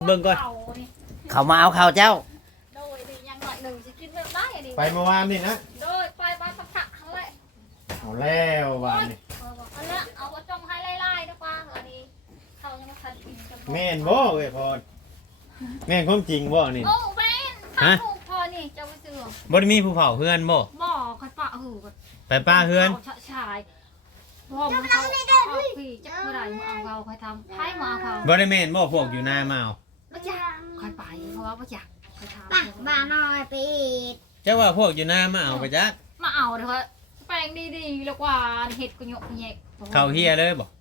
เบิ่งก่อนเขามาเอาข้าวเจ้าโดยดียังหน่อยหนึ่งจะกินแบบได้ดิไปเมื่อวานนี่นะโดยไปบ้านผักเขาเลยเอาแล้ววานนี่เอาละเอาจงให้ไล่ๆดีกว่าอันนี้เขายังไม่ทันกินกันแม่นบ่เอ้ยพอแม่นความจริงบ่นี่โอ้แม่ถ้าถูกพอนี่จะไปซื้อบ่ได้มีผู้เผาเฮือนบ่หม้อคอยปะหูกันไปป้าเฮือนชายพ่อมันเขาพี่จะเมื่อไหร่มาเอาเราคอยทำไพ่มาเอาเขาบ่ได้แม่นบ่พวกอยู่หน้ามาเอาไม่อยากคอยไปเพราะว่าไม่อยากคอยทำบ้านน้อยไปอีกเจ้าว่าพวกอยู่หน้ามาเอาไปจักมาเอาเถอะแปลงดีๆแล้วกว่าเห็ดกุญยกแยกเข้าเฮียเลยบ่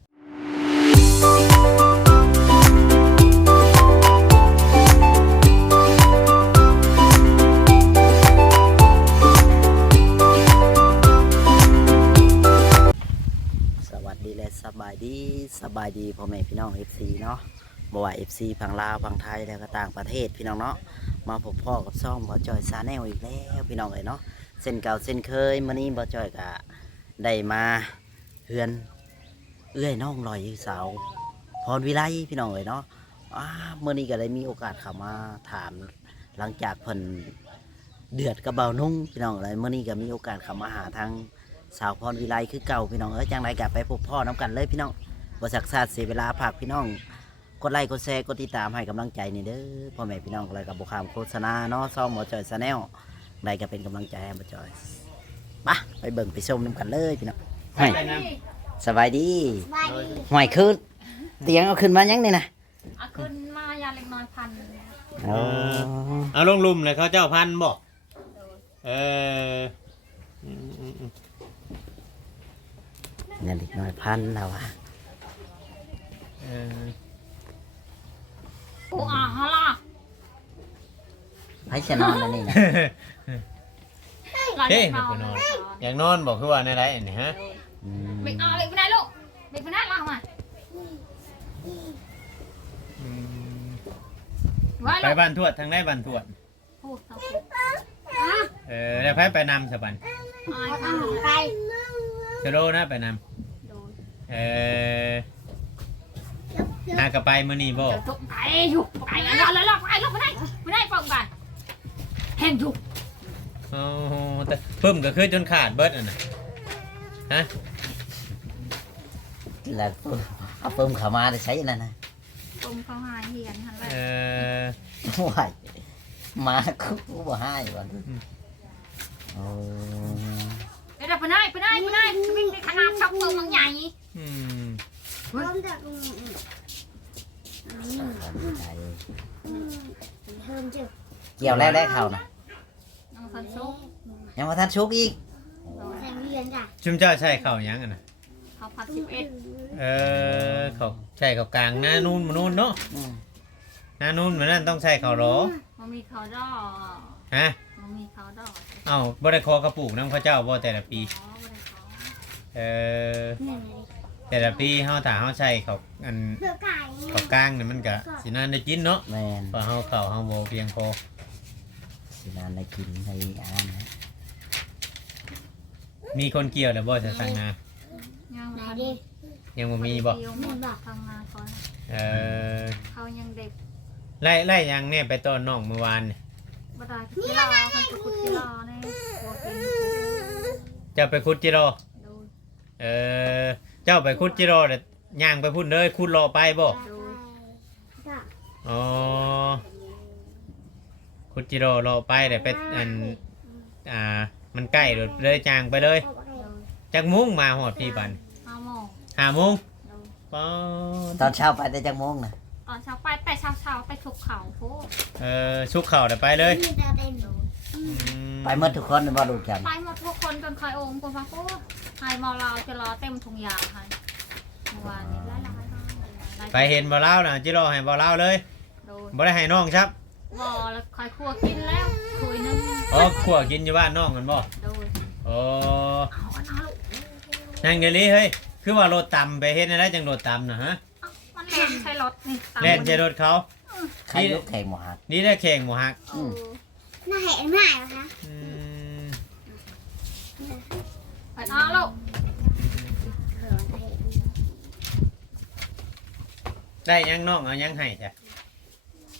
สวัสดีและสบายดีพ่อแม่พี่น้อง FC เนาะบ่ว่า FC ฝั่งลาวฝั่งไทยแล้วก็ต่างประเทศพี่น้องเนาะมาพบพ่อกับซ่องบ่จอยซาแนลอีกแล้วพี่น้องเอ้ยเนาะเส้นเก่าเส้นเคยมื้อนี้บ่จอยก็ได้มาเฮือนเอื้อยน้องลอยสาวพรวิไลพี่น้องเอ้ยเนาะมื้อนี้ก็ได้มีโอกาสเข้ามาถามหลังจากเพิ่นเดือดกับเบานุ่งพี่น้องเลยมื้อนี้ก็มีโอกาสเข้ามาหาทางสาวพรวิไลคือเก่าพี่น้องจังไรกลับไปพบพ่อน้ำกันเลยพี่น้องบ่สักษาเสียเวลาฝากพี่น้องกดไลค์กดแชร์กดติดตามให้กำลังใจนี่เด้อพ่อแม่พี่น้องอะไรกับบุคามโฆษณาเนาะซ่อมหมอจอยชาแนลได้ก็เป็นกำลังใจให้หมอจอยไปเบิ่งไปชมน้ำกันเลยพี่น้องสบายดีบ้านดีห่วยคืนเตียงเอาขึ้นมายังนี่นะเอาขึ้นมายาเล็กน้อยพันอ๋อเอาลงลุมเลยเขาเจ้าพันบ่เออเนี่ยเด็กน้อยพันแล้วอ่ะเออโอ้ฮะล่ะให้ฉันนอนแล้วนี่นะเฮ้ยมันไปนอนอยากนอนบอกคือว่าในไรนี่ฮะอืมเด็กเอาเด็กไปไหนลูกเด็กไปไหนล่ะมาว่าไปลูกบ้านทวดทางได้บ้านทวดพูดเอาแล้วไปนำสบันไปเชโรนะไปนำหากระไปมื้อนี้บ่จะทุกไปอยู่ไปแล้วไปลูกไปไหนฟังกันเห็นอยู่โอ้แต่เพิ่มก็คือจนขาดเบิดอ่ะนะฮะแล้วเอาเพิ่มเข้ามาได้ใช้นั่นนะตรงเขาหายเหียนหันไปไหวมาคุกบ่ให้บ่โอ้เดี๋ยวไปไหนวิ่งในขนาดชักมือมังใหญ่ร่มจากเพิ่มจุดเกี่ยวแล้วได้เข่านะน้องสันซุกยังมาทัดชุกอีกแสงเวียนจ้ะชุมเจ้าใช่ข้าวหยังอ่ะนะเขาพัก11 เขาใช่ข้าวกลางหน้านู่นมานู่นเนาะอืมหน้านู่นเหมือนนั่นต้องใช่ข้าวโหลมันมีเขาดอฮะมันมีเขาดอเอ้าบ่ได้คอกระปุกน้ำข้าวเจ้าบ่แต่ละปีอ๋อไม่ได้เขานี่แต่ละปีเฮาถ้าเฮาใช้ข้าวอันเพื่อไก่ข้าวกลางนี่มันก็สิน่าได้กินเนาะแมนเพราะเฮาข้าวเฮาบ่เพียงพอสินานได้กินในอันนั้นนะมีคนเกี่ยวแต่บ่จะสั่งนายังไหนพันดิยังบ่มีบ่เดียวหมดทำงานก่อนเออเขายังเด็กไล่ยังเนี่ยไปต้อนน้องเมื่อวานนี่บัดากีฬาเขาจะขุดกีฬาเนี่ยหัวกินเจ้าไปขุดจิโร่ดูเออเจ้าไปขุดจิโร่แต่ย่างไปพุ่นเลยขุดรอไปบ่ดูอ๋อขุดจิโร่รอไปแต่ไปอันมันใกล้เลยจางไปเลยดูจักมุ้งมาหอดพี่ปัน 5 โมง 5 โมงดูป้อตอนเช้าไปแต่จังโมงนะตอนเช้าไปแต่เช้าไปถูกเขาโพชุกเข่าเดี๋ยวไปเลยมีตาเต็มไปเมื่อทุกคนบ่รู้จักไปหมดทุกคนจนคอยโอมคนฟังโอ้ไฮมอลาวจะรอเต็มทุงยาค่ะเมื่อวานนี้ไล่ไปเห็นบ่เล่านะจิโร่ให้บ่เล่าเลยดูบ่ได้ให้น้องครับบ่อแล้วคอยคั่วกินแล้วคุยนึงอ๋อขั่วกินอยู่บ้านน้องกันบ่ดูโอ้เอาอันนั้นลูกนั่งเดี๋ยวนี้เฮ้ยคือว่ารถต่ำไปเฮ็ดอะไรจังรถต่ำนะฮะมันเล่นใช้รถนี่เล่นใช้รถเขาใครลูกแข่งหมอหักนี่ได้แข่งหมูฮักน่าเห็นไหมคะอืมไปเอาลูกได้ยังน้องเอายังให้จ้ะ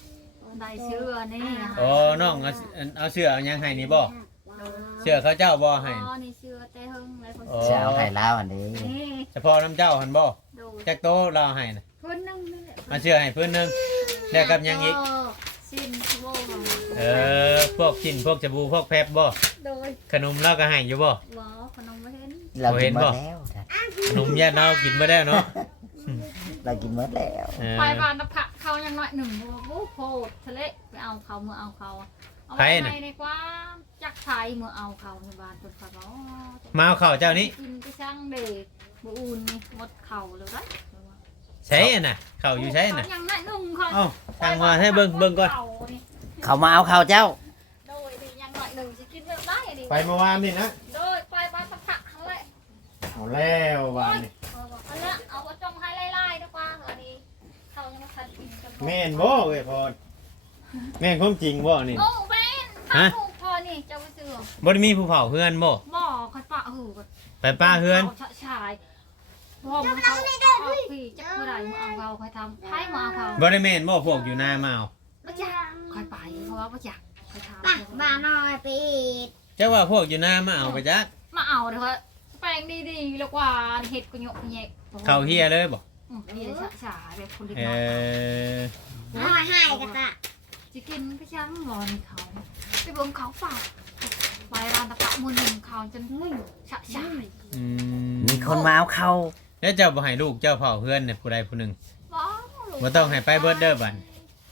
ได้เชื่อนี่อ๋อน้องเอาเสื้อเอาหยังให้นี่บ่เสื้อเขาเจ้าบ่ให้อ๋อนี่เชื่อแต่หึงเลยคนอ๋อจะเอาให้แล้วอันนี้นี่เฉพาะน้ำเจ้าหันบ่ดูจักโตเราให้น่ะคนนึงนี่แหละมาเสื้อให้เพิ่นนึงแล้วกับหยังอีกสิ้นโว้พวกกินพวกสบู่พวกแพบบ่โดยขนมเราก็ให้อยู่บ่บ่ขนมไม่เห็นเรากินหมบ่ดแล้วจ้ะขนมญาติเรากินบ่ได้เนาะเรากินหมดแล้วไปบ้านตะพะเขายังน้อยหนึ่งโอ้โหทะเลไปเอาเขาเมื่อเอาเขาเอาไปในกว้างจักไทยเมื่อเอาเขาในบ้านคนเขาบอกมาเอาข้าวเจ้านี้กินก็ช่างเด็กบูอุ่นนี่หมดเข่าเลยได้ใช่น่ะข้าวอยู่ใช่น่ะยังน้อยหนึ่งเขาเอ้าทางว่าให้เบิ่งก่อนเขามาเอาข้าวเจ้าโดยยังน้อยหนึ่งจะกินแบบได้ดิไปเมื่อวานนี่นะโดยไปบ้านตะพะเขาเลยเอาแล้ววานนี่เอาละเอาจงให้ไล่ๆดีกว่าอันนี้เขายังไม่ทันกินกันแม่นบ่เอ้ยพรแม่นความจริงบ่นี่โอ้แม่นถ้าถูกพอนี่จะไปซื้อบ่ได้มีผู้เผาเฮือนบ่หม้อคอยปะหูกันไปป้าเฮือนชายพ่อมันเขาเอาพี่จะเมื่อไหร่มาเอาเราคอยทำให้มาเอาเขาบ่ได้แม่นบ่พวกอยู่หน้ามาเอาไม่อยากคอยไปเพราะว่าไม่อยากคอยทำปะบาหน่อยไปอีกเจ้าว่าพวกอยู่หน้ามาเอาไปจักมาเอาเถอะแปลงดีๆแล้วกว่าเห็ดก็หยกแยกเข้าเฮียเลยบ่เฮียฉาแบบคนเล็กเอน้อยอหน่อยให้กันตะจะกินก็ช่างรอนเขาไปเบิ่งเขาฝากไปร้านตะปะมือหนึ่งเขาจนฉะอืมมีคนมาเอาข้าวแล้วเจ้าบ่ให้ลูกเจ้าเผาเฮือนเนี่ยผู้ใดผู้หนึ่งว้าวบ่ต้องให้ไปเบิดเด้อบัด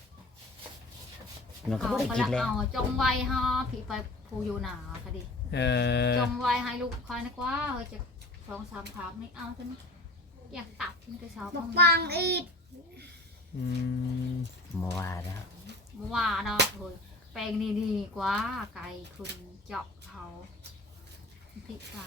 มันก็เอาไม่ได้ไปกินแล้วเอาจงไว้ฮะผีไปผูอยู่หนาค่ะดิเออจงไว้ให้ลูกคอยนะกว่าเฮ้ยจะ2-3 ถามไม่เอาจนอยากตัดมันก็ชอบบอกฟังอีกอืมเมื่อวานแล้วว่าเนาะเฮ้ยแปลงดีๆกว่าไก่คุณเจาะเขาพิการ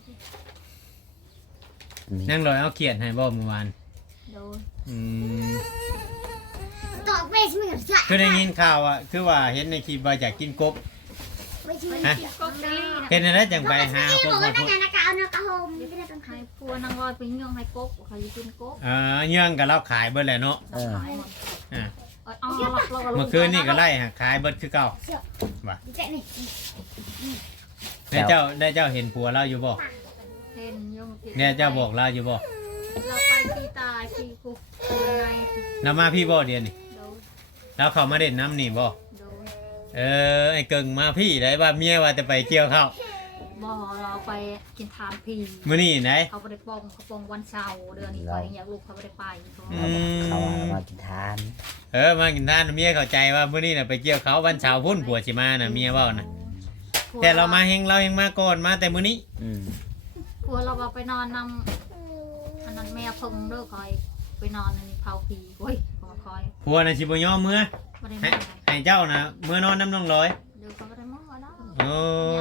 มีนั่งรอยเอาเขียนให้บ่เมื่อวานโดนอืมตอกเบสไม่กับใช่คือได้ยินข่าวอ่ะคือว่าเห็นในคลิปว่าอยากกินกบไม่ใช่ฮะก็ซีรีส์นะเห็นอะไรจังไปหาไม่กบบอกมาว่าพูตั้งดแต่นักเอาเนื้อกระโฮมไม่ได้ต้องให้พัวนางรอยไปเยื่องให้กบเขาจะกินกบเยื่องกับเราขายเบิดแหละเนาะเราขายหมดอ่าเอาเราเมื่อคืนนี่ก็ไล่หาขายเบิดคือเก่าแค่นี้ได้เจ้าเห็นผัวเราอยู่บ่เห็นยงเนี่ยเจ้าบอกเราอยู่บ่เราไปตีตายตีกุกยังไงเรามาพี่บ่เดียวนี่โดนแล้วเขามาเด่นน้ำนี่บ่โดนไอ้เกิงมาพี่ได้ว่าเมียว่าจะไปเกี่ยวข้าวบ่เราไปกินทานพีมื้อนี้ไหนเขาไปปองเขาปองวันเสาร์เดือนนี้ไปอยากลูกเขาไม่ได้ไปเขาว่ามากินทานมากินทานเมียเข้าใจว่ามื้อนี้น่ะไปเกี่ยวเขาววันเสาร์พุ่นผัวสิมาน่ะเมียเว้าน่ะแต่เรามามาก่อนมาแต่มื้อนี้อืมพัวเราไปนอนนำอันนั้นแม่พึ่งเด้อคอยไปนอนในเผาผีโอ้ยคอยผัวน่ะสิบ่ยอมมื้อไม่ได้ให้มาให้เจ้าน่ะมื้อนอนน้ำน้องร้อยเดี๋ยวเขาไม่ได้มาแล้วโอ้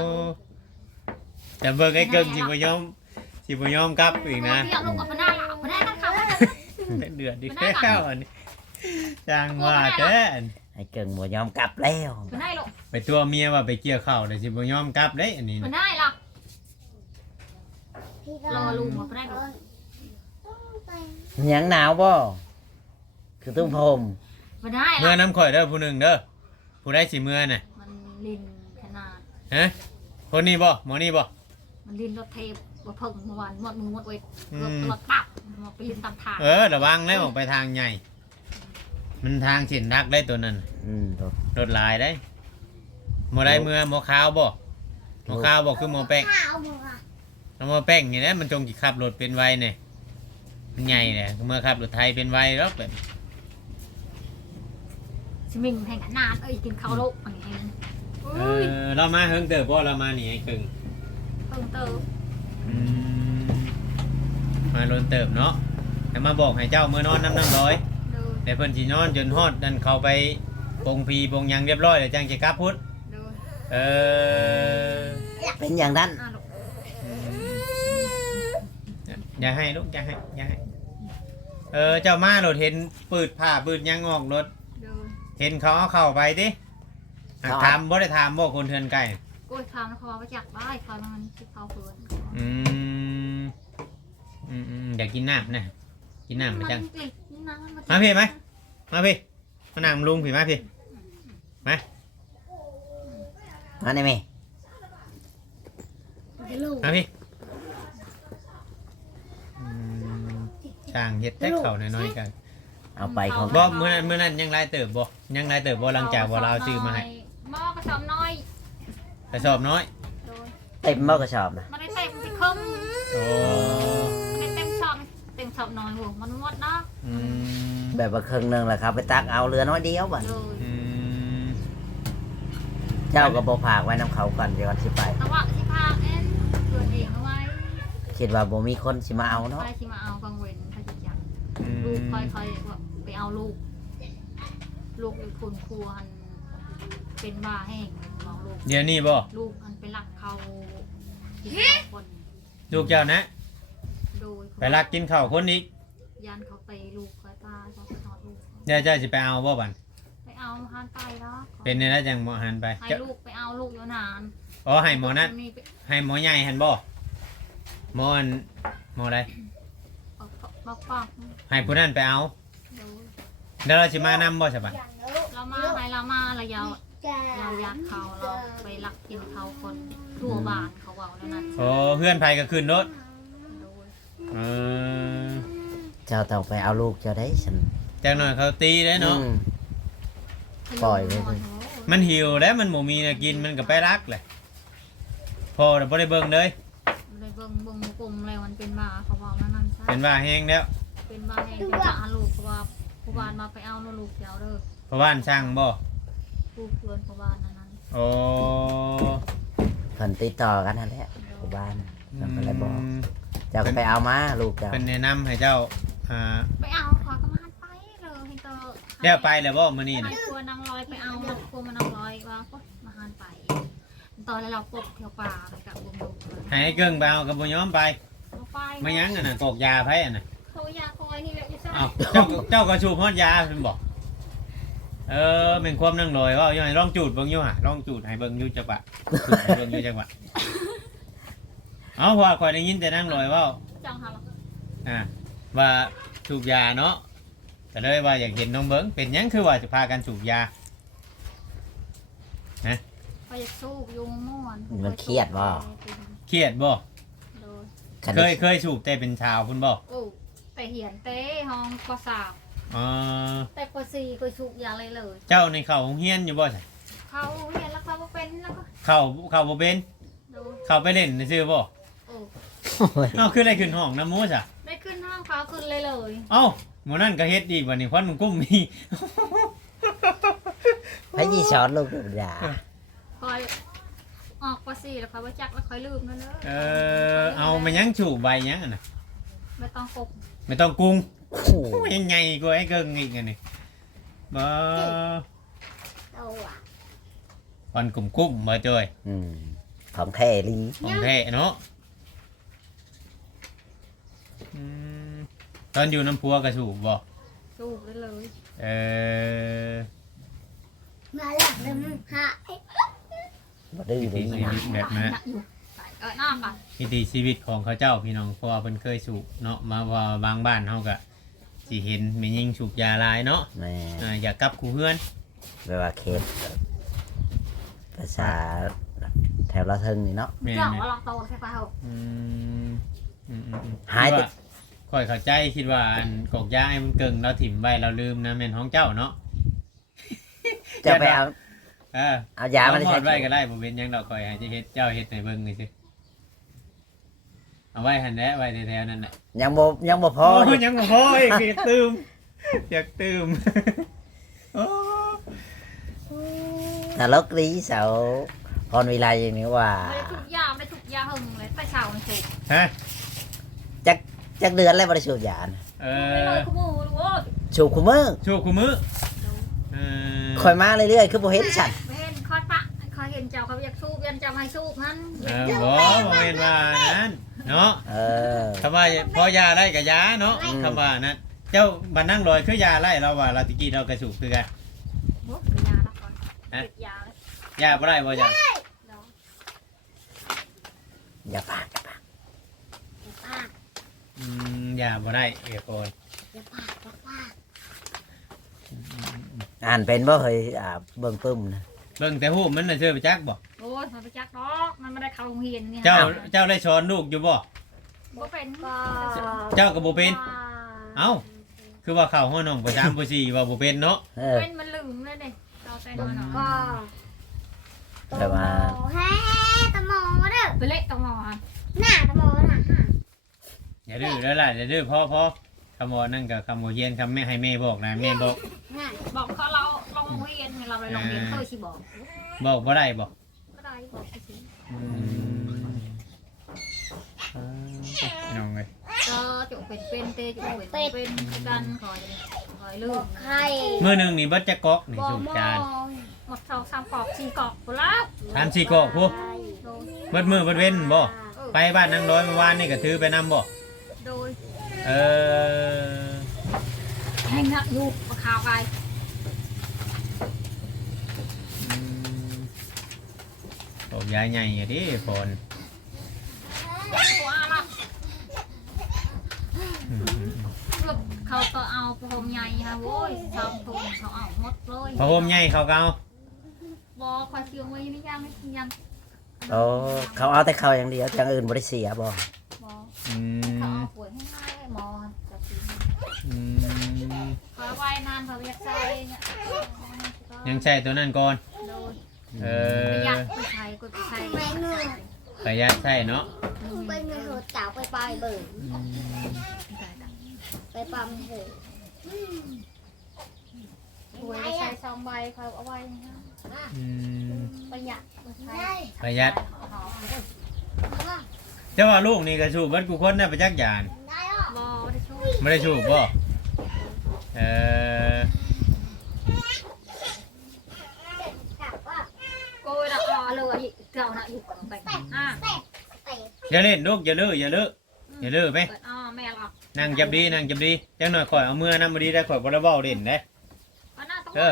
แต่เบิ่งไอ้เกิงสิบ่ยอมกลับอีกนะอยากลูกกับพนักพนักนั่นเขาเดือดดิแล้วอันนี้จังว่าแท้ไอ้เกิงบ่ยอมกลับแล้วพนักลูกไปตัวเมียว่าไปเกี่ยวข้าวเดี๋ยวสิบ่ยอมกลับเด้อันนี้พนะนักหรอกรอลุงกับพนักลูกยังหนาวบ่คือตุ้มพรมพนักหรเมื่ออก น้ำข่อยเด้อผู้หนึ่งเด้อผู้ได้สิเมื่อน่ะมันลินขนาดฮะคนนี้บ่หมอนี่บ่มันลินรถเทปว่าพึ่งเมื่อวานหมดมือหมดเวทรถปับมาไปลินตามทางระวังแล้วออกไปทางใหญ่ มันทางเส้นทักได้ตัวนั้นตัวรถลายได้หมอได้เมื่อหมอขาวบ่หมอขาวบ่คือหมอแป้งข้าวมึงอ่ะหมอแป้งนี่นะมันจงสิขับรถเป็นไวเนี่ยมันใหญ่เนี่ยเมื่อขับรถไทยเป็นไวหรอกแบบชิมิงแห่งขนาดกินข้าวโลกอะไรเองเรามาเฮิงเติบบ่เรามานี่ไอ้กึ่งเพิ่งเติมมาโดนเติบเนาะแต่มาบอกให้เจ้าเมื่อนอนน้ำร้อยดูแต่เพิ่นสินอนจนฮอดดันเข้าไปปงพีปงหยังเรียบร้อยแล้วจังจะกลับพุทธดูเป็นอย่างนั้นลูกอย่าให้ลูกอย่าให้เจ้ามาโหลดเห็นปืดผ้าปืดหยังออกรถดูเห็นเขาเอาเข้าไปดิหากถามบ่ได้ถามบ่คนเทือนไก่กล้วยคามแล้วเขาว่าอยากได้เขามันคือเขาเพื่อนอืมอยากกินน้ำนะกินน้ำไปจัง มาพี่ไหม มาพี่มานั่งลุงพี่มาพี่มาได้ไหมเดี๋ยวลูกเอาพี่ช่างเฮ็ดแต่เข้าน้อยๆกันเอาไปของบ่มื้อนั้นยังหลายเติบบ่ยังหลายเติบบ่หลังจากบ่เราซื้อมาให้หม้อกระสอบน้อยกระสอบน้อยโดยเต็มบ่กระสอบนะมันได้เต็มไปครึ่งโอ้มันได้เต็มสอบน้อยโหมันหมดเนาะอืมแบบว่าครึ่งหนึงแหละครับไปตักเอาเรือน้อยเดียวบัดโดยอืมเจ้าก็บ่ฝากไว้น้ำเขาก่อนเดี๋ยวก่อนสิไปแต่ว่าที่พาเอ็นเกิดเองเอาไว้คิดว่าบ่มีคนสิมาเอาเนาะไปที่มาเอากังเวนเขาจะจับอืลูกมคอยแบบไปเอาลูกอีกคนครัวหันเป็นบ้าแห้งมองลูกเดี๋ยวนี้บ่ลูกอันไปลักเขากินคนลูกเจ้านะโดยไปลักกินข้าวคนอีกยันเขาไปลูกคอยตาเขาไปทอดลูกเดี๋ยวเจ้าสิไปเอาบ่บัดไปเอาหันไปแล้วเป็นในนั้นจังหมอหันไปให้เจ้าลูกไปเอาลูกอยู่นานอ๋อให้หมอนัดมีไปให้หมอใหญ่หันบ่หมออันหมออะไรบอกให้ผู้นั้นไปเอาโดยเดี๋ยวเราสิมานำบ่ใช่ปะเรามาให้เรามาเรายาวจ้าเราอยากเขาเราไปลักกินเขาคนทั่วบ้านเขาเอาแล้วนั่นโอ้เพื่อนไผก็ขึ้นรถโดยเออเจ้าต้องไปเอาลูกเจ้าได้ฉันจังหน่อยเขาตีได้เนาะอืม ปล่อยไว้เลยมันหิวแล้วมันบ่มีน่ะกินมันก็ไปรักแหละพอเราบ่ได้เบิ่งเลยเลยเบิ่งกลุ่มอะไรมันเป็นบ้าเขาบอกนั่นใช่เป็นว่าแห้งแล้วเป็นบ้าแห้งเป็นบ้าลูกเพราะว่าผู้บ้านมาไปเอาลูกเดียวเด้อเพราะว่านช่างบ่ลูกเพื่อนผู้บ้านนั้นโอ้เพิ่นติดต่อกันนั่นแหละผู้บ้านเพิ่นก็เลยบอกเจ้าก็ไปเอามาลูกเจ้าเป็นแนะนำให้เจ้าไปเอาขอกระมาไปเลยให้เตอแล้วไปแล้วบ่มื้อนี้ให้น่ะครัวนางลอยไปเอาครัวมานางลอยว่าก็มาหานไปตอนเราปบเที่ยวป่าไปกับบุญลูกให้ไอ้เกิ้งไปเอาก็บ่ยอมไปไปมายังอันน่ะกอกยาไผอันน่ะเขายาคอยนี่แหละอยู่ซ่าเอ้าเจ้าก็สูบฮอดยาเพิ่นบอกเป็นความนั่งลอยว่ายังไงลองจูดเบิ่งอยู่ห่ะลองจูดให้เบิ่งอยู่จักบะจูดให้เบิ่งอยู่จักบะเอาเพราะว่าข่อยได้ยินแต่นั่งลอยเว่าจังหาเราว่าสูบยาเนาะก็เลยว่าอยากเห็นน้องเบิ่งเป็นหยังคือว่าจะพากันสูบยาไปอยากสู้อยู่ม่วนมันเครียดบ่เครียดบ่โดยคันเคยสูบแต่เป็นชาวพุ่นบ่โอ้แต่เหียนเต้ห้องกว่าสาวอ๋อแต่กว่าสี่ก็สูบยาเลยเลยเจ้าในเขาโรงเฮียนอยู่บ่ใช่เขาเหียนแล้วเขาบ่เป็นแล้วก็เข้าบ่เป็นโดยเข้าไปเล่นซื่อบ่โอ้โอ้ยเอ้าคืออะไรขึ้นห้องน้ำมูสอ่ะได้ขึ้นห้องเขาขึ้นเลยเลยเอ้าหมู่นั่นก็เฮ็ดอีกวันนี้ควันมันกุ้มมีให้ยี่สอนลูกดูดาคอยออกกว่าสี่แล้วคอยว่าจักแล้วคอยลืมนั่นเลยเอามายังสูบใบยังอะน่ะไม่ต้องกบไม่ต้องกุ้งโอ้โหยังไงกูไอ้เกิงอีกอันนี่บ่เอาอ่ะวันกลุ่มกุ้มมาจ้อยอืมของแท้ลีของแท้เนาะอืมตอนอยู่น้ำพัวก็สูบบ่สูบเลยเลยเออมาหลับเลยมึงฮะบ่ดื้อวิเลถียชีวิตแบบนั้นอยู่หน้าก่อนวิถีชีวิตของเขาเจ้าพี่น้องเพราะว่าเพิ่นเคยสูบเนาะมาว่าบางบ้านเฮาก็สิเห็นแม่ยิงสูบยาหลายเนาะแม่อยากกลับคูเฮือนแปลว่าเคสภาษาแถวละเทิงนี่เนาะแม่นเจ้าแม่นว่าเราโตใช่ปะเหรออืมอืมหายคิดไปว่าค่อยเข้าใจคิดว่าอันกอกยาไอ้มันเกิงเราถิ่มไว้เราลืมนะแม่นของเจ้าเนาะจะไปเอาเอายาเอามาหมใช้ดไว้ก็ได้บ่เป็นหยังดอกคอยให้เฮ็ดเจ้าเฮ็ดให้เบิ่งนี่สิเอาไว้หั่นแหละไว้แถวๆนั่นน่ะยังบ่พออยู่ยังบ่พออีกอยากตื่มอยากตื่มโอ้นรกดีเสาพรวิไลอย่างนี้ว่าไม่ได้ทุกยาไม่ได้ทุกยาหึงเลยแต่เช้ามันสูบฮะจักเดือนแล้วบ่ได้สูบยานะไม่เลยขโมยโอ้ยสูบคุมื้อชูคุมือเออคอยมาเรื่อยๆคือบ่เห็นฉันไม่เห็นคอยปะคอยเห็นเจ้าเขาอยากสูบยันเจ้าให้สูบนั้นบ่แม่นว่านั้นเนาะเออคำว่าพอยาไล่กับยาเนาะอืมคำว่านั้นเจ้าบันนั่งลอยคือยาไล่เราว่าเราตะกี้เรากระสูบคือกันโอ้ยยาละก่อนติดยาเลยยาบ่ได้บ่จ้ะเนาะอย่าปากอย่าปากอย่าปากยาบ่ได้เอกโอนอย่าปากอย่าปากอ่านเป็นบ่เคยเบิ่งปึ้มนะเบิ่งแต่ฮู้มันน่ะเชื่อไปจักบ่โอ้ยมันไปจักดอกมันไม่ได้เข้าโรงเรียนนี่เจ้าได้สอนลูกอยู่บ่บ่เป็นก็เจ้าก็บ่เป็นเอ้าคือว่าเข้าห้องน้องประจำบ่4ว่าบ่เป็นเนาะเป็นมันลืมเลยนี่เราใส่นอนก็แต่ว่าแฮ่ตะโมเด้อไปเละต้องมองหน้าตะโมน่ะอย่าดื้อเด้อล่ะอย่าดื้อพ่อคำว่านั่นก็คำว่าเย็นคำแม่ให้แม่บอกนะแม่บอกหน้าบอกเขาเราลงเรียนเราเลยลงเรียนเคยสิบอกบอกบ่ได้บอกก็ได้บอกสิน้องเลยก็จุเป็นเตจุเป็นกันคอยลืมไข่มื้อหนึงนี่เบิดจักก๊อกนี่บ่สูมบอจานหมด2 3กอก4กอกพุ่นแล้วทาน4ก๊อกผู้เบิดมื้อเบิดเว้นบ่ไปบ้านนางน้อยเมื่อวานนี่ก็ถือไปนำบ่โดยเออแห่งน่ะอยู่มาข่าวไปผมยายใหญ่อะดิฝนว่าละเขาก็เอาผมใหญ่ฮะโว้ยชาวทุ่งเขาเอาหมดเลยพระห่มใหญ่เขาก็เอาบอคอยเชียงไว้นี่ยังโอ้เขาเอาแต่เขาอย่างเดียวอย่างอื่นบ่ได้เสียบ่บออืเขามเอาป่วยให้ง่ายหมอจะกินอืมเขาไว้นานเขาเรียกใส่เนี่ยยังใช้ตัวนั้นก่อนโดนเอประหยัอดไปใช้ก็ใช้ประหยัดใช่เนาะไปเงินหัวเจ้าไปปลายเบิ่งไปปั๊มเถอะป่วยใช้2 ใบเขาเอาไว้อืมประหยัดไปใช้ประหยัดเจ้าว่าลูกนี่ก็สูบเบิดกูคนน่ะไปจักยานได้หรอบอได้ช่วยไม่ได้สูบบ่เออกลับว่าโกยดักรอเลยเก่าน่ะอยู่กับไปเอ่ะตะอย่าเล่นลูกอย่าลื้ออย่าลื้ออย่าลื้อไหมแม่หลับนั่งจับดีนั่งจับดีจังหน่อยข่อยเอามือนำบ่ดีได้ข่อยบ่ได้เว้าเด่นเด้หน้าต้องเฮ้ย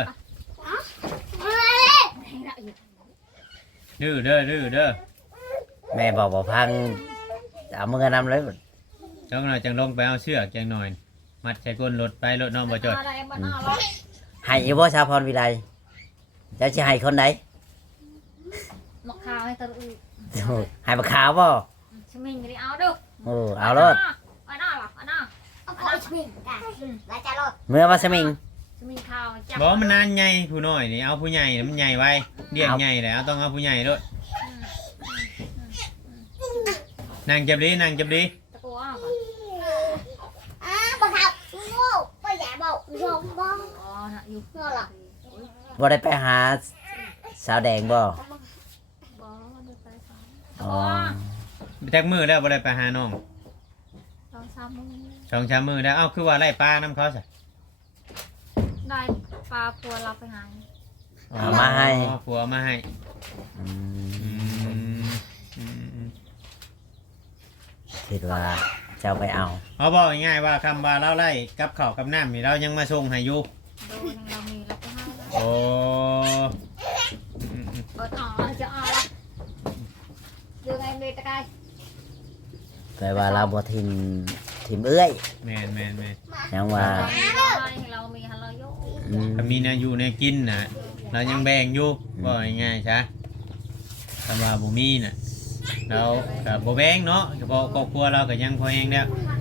ดื้อเด้อดื้อเด้อแม่บอกบ่พังเอามือนำเลยจังหน่อยจังลงไปเอาเชือกจังหน่อย มัดใส่ก้นรถไปรถน้องบ่จอดอะไรบ้านเราให้อยู่บ่ชาวพรวิไลเจ้าสิให้คนใดหมกขาวให้ตะลุโอ้ให้บักขาวบ่ชิมิงก็ได้เอาดูโอ้เอารถอันน่าหรออันน่าเอาไปชิมกันแล้วจะรถเมื่อว่าสมิงชิมิงข้าวจับบอกมันนานใหญ่ผู้น้อยนี่เอาผู้ใหญ่มันใหญ่ไว้เรียกใหญ่แล้วต้องเอาผู้ใหญ่ด้วยนั่งจับดีนั่งจับดีตะโกนบังคับโง่ไปอย่าบอกยงบ้องอ๋อน่ะอยู่เงื่อหรอบ่ได้ไปหาสาวแดงบ่บ่ได้ไปฟังตะอ๋โกอนจักมือแล้วบ่ได้ไปหาน้องตอน3 มื้อ 2-3มื้อแล้วเอ้าคือว่าไล่ปลาน้ำเขาซะได้ปลาปัวเราไปหาเอามาให้อ๋อผัวเอามาให้อือืมมอืมคิดว่าเจ้าไปเอาเอาบอกง่ายๆว่าคำว่าเราไล่กับข้าวกับน้ำนี่เรายังมาส่งให้อยู่โดนเรามีเราไปให้โอ้อืมเปิดอ๋อจะอ๋อยังไงเลยตะกายแปลว่าเราบ่ทิมเอื้อยแม่นแม่นแม่นยังว่าเรามีฮัลโหลโยอืมถ้ามีนาอยู่ในกินน่ะเรายังแบ่งอยู่บอกง่ายๆใช่คำว่าบ่มีน่ะเราก็บ่แบ่งเนาะเฉพาะครอบครัวเราก็ยังพอแห้งแล้วหา